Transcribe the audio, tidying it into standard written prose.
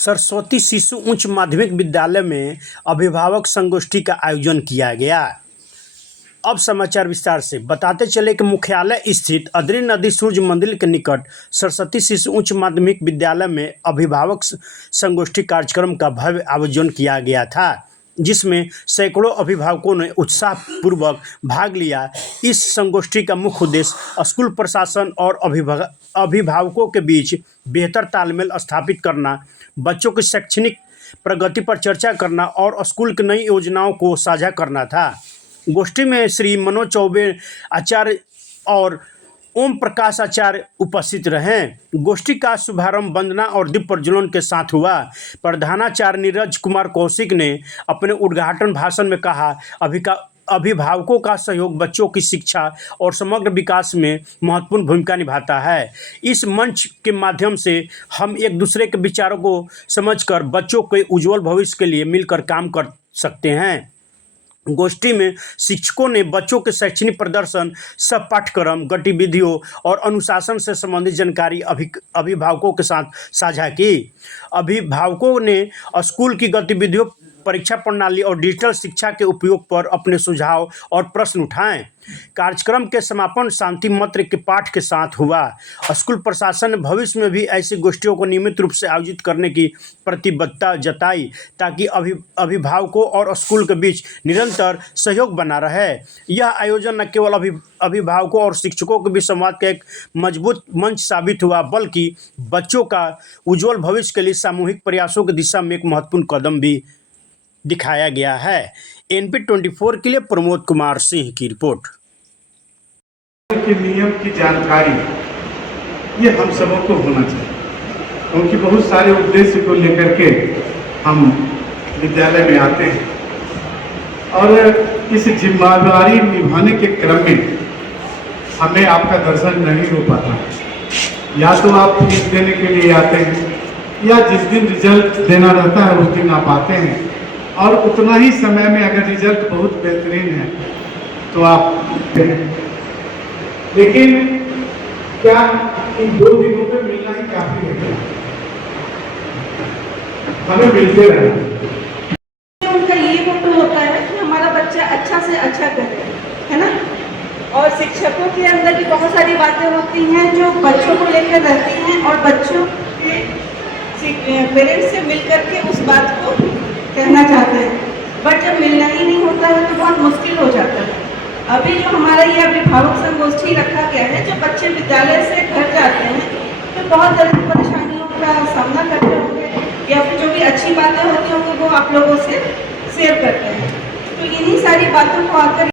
सरस्वती शिशु उच्च माध्यमिक विद्यालय में अभिभावक संगोष्ठी का आयोजन किया गया। अब समाचार विस्तार से। बताते चले कि मुख्यालय स्थित अद्री नदी सूर्य मंदिर के निकट सरस्वती शिशु उच्च माध्यमिक विद्यालय में अभिभावक संगोष्ठी कार्यक्रम का भव्य आयोजन किया गया था, जिसमें सैकड़ों अभिभावकों ने उत्साहपूर्वक भाग लिया। इस संगोष्ठी का मुख्य उद्देश्य स्कूल प्रशासन और अभिभावकों के बीच बेहतर तालमेल स्थापित करना, बच्चों की शैक्षणिक प्रगति पर चर्चा करना और स्कूल की नई योजनाओं को साझा करना था। गोष्ठी में श्री मनोज चौबे आचार्य और ओम प्रकाश आचार्य उपस्थित रहे। गोष्ठी का शुभारंभ वंदना और दीप प्रज्वलन के साथ हुआ। प्रधानाचार्य नीरज कुमार कौशिक ने अपने उद्घाटन भाषण में कहा, अभिभावकों का सहयोग बच्चों की शिक्षा और समग्र विकास में महत्वपूर्ण भूमिका निभाता है। इस मंच के माध्यम से हम एक दूसरे के विचारों को समझकर बच्चों के उज्जवल भविष्य के लिए मिलकर काम कर सकते हैं। गोष्ठी में शिक्षकों ने बच्चों के शैक्षणिक प्रदर्शन, सब पाठ्यक्रम गतिविधियों और अनुशासन से संबंधित जानकारी अभिभावकों के साथ साझा की। अभिभावकों ने स्कूल की गतिविधियों, परीक्षा प्रणाली और डिजिटल शिक्षा के उपयोग पर अपने सुझाव और प्रश्न उठाएं। कार्यक्रम के समापन शांति मंत्र के पाठ के साथ हुआ। स्कूल प्रशासन ने भविष्य में भी ऐसी गोष्ठियों को नियमित रूप से आयोजित करने की प्रतिबद्धता जताई, ताकि अभिभावकों और स्कूल के बीच निरंतर सहयोग बना रहे। यह आयोजन न केवल अभिभावकों और शिक्षकों के बीच संवाद का एक मजबूत मंच साबित हुआ, बल्कि बच्चों का उज्जवल भविष्य के लिए सामूहिक प्रयासों की दिशा में एक महत्वपूर्ण कदम भी दिखाया गया है। NP24 के लिए प्रमोद कुमार सिंह की रिपोर्ट। के नियम की जानकारी ये हम सबों को होना चाहिए, क्योंकि बहुत सारे उद्देश्य को लेकर के हम विद्यालय में आते हैं और इस जिम्मेदारी निभाने के क्रम में हमें आपका दर्शन नहीं हो पाता। या तो आप फीस देने के लिए आते हैं, या जिस दिन रिजल्ट देना रहता है उस दिन आप आते हैं, और उतना ही समय में अगर रिजल्ट बहुत बेहतरीन है तो आप, लेकिन क्या इन 2 दिनों में मिलना ही काफी है? हमें मिलते रहना। उनका ये मोटो होता है कि हमारा बच्चा अच्छा से अच्छा करे, है ना। और शिक्षकों के अंदर भी बहुत सारी बातें होती हैं जो बच्चों को लेकर रहती हैं, और बच्चों के पेरेंट्स से मिलकर के उस बात को कहना चाहते हैं, बट जब मिलना ही नहीं होता है तो बहुत मुश्किल हो जाता है। अभी जो हमारा ये अभिभावक संगोष्ठी रखा गया है, जो बच्चे विद्यालय से घर जाते हैं तो बहुत तरह की परेशानियों का सामना करते होंगे, या फिर जो भी अच्छी बातें होती होंगी वो आप लोगों से शेयर करते हैं। तो इन्हीं सारी बातों को आकर